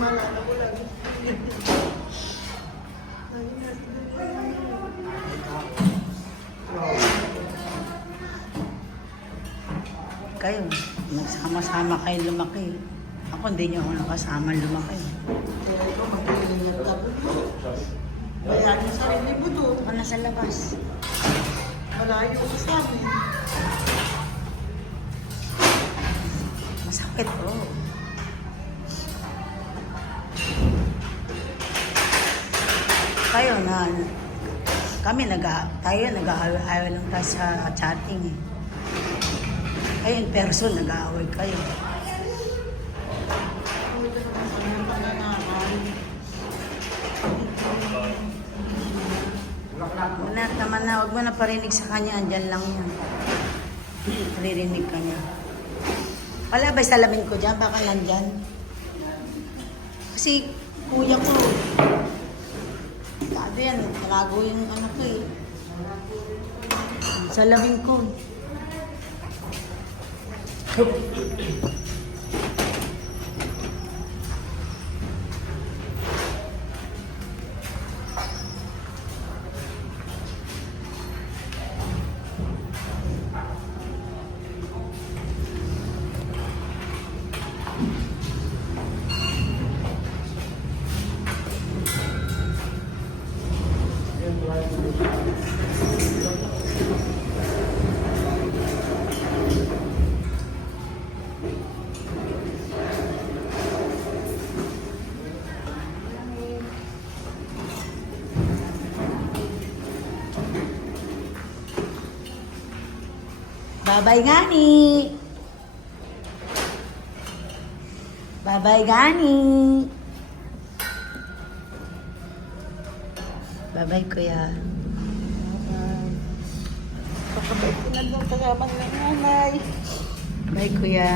Malala ko lang. Kayo, nagsama-sama kayo lumaki. Ako hindi niyo ako nakasama lumaki. Kaya ikaw mag-iingat ka. Bayaan mo sarili mo doon. Ako nasa labas. Malayo ka sa amin. Masakit po. Kayo na, tayo nag-aaway lang tayo sa chatting eh. Kayo in person, nag-aaway kayo. Wala naman na, huwag mo na parinig sa kanya, andyan lang yan. Ririnig ka niya. Wala ba salamin ko dyan? Baka nandyan. Kasi kuya ko, sabi yan, talago yung anak ko eh. Salamin ko. Bye-bye, Gani! Bye-bye, Gani! Bye-bye, Kuya. Pakabait ko na doon kasama ng nanay. Bye, Kuya.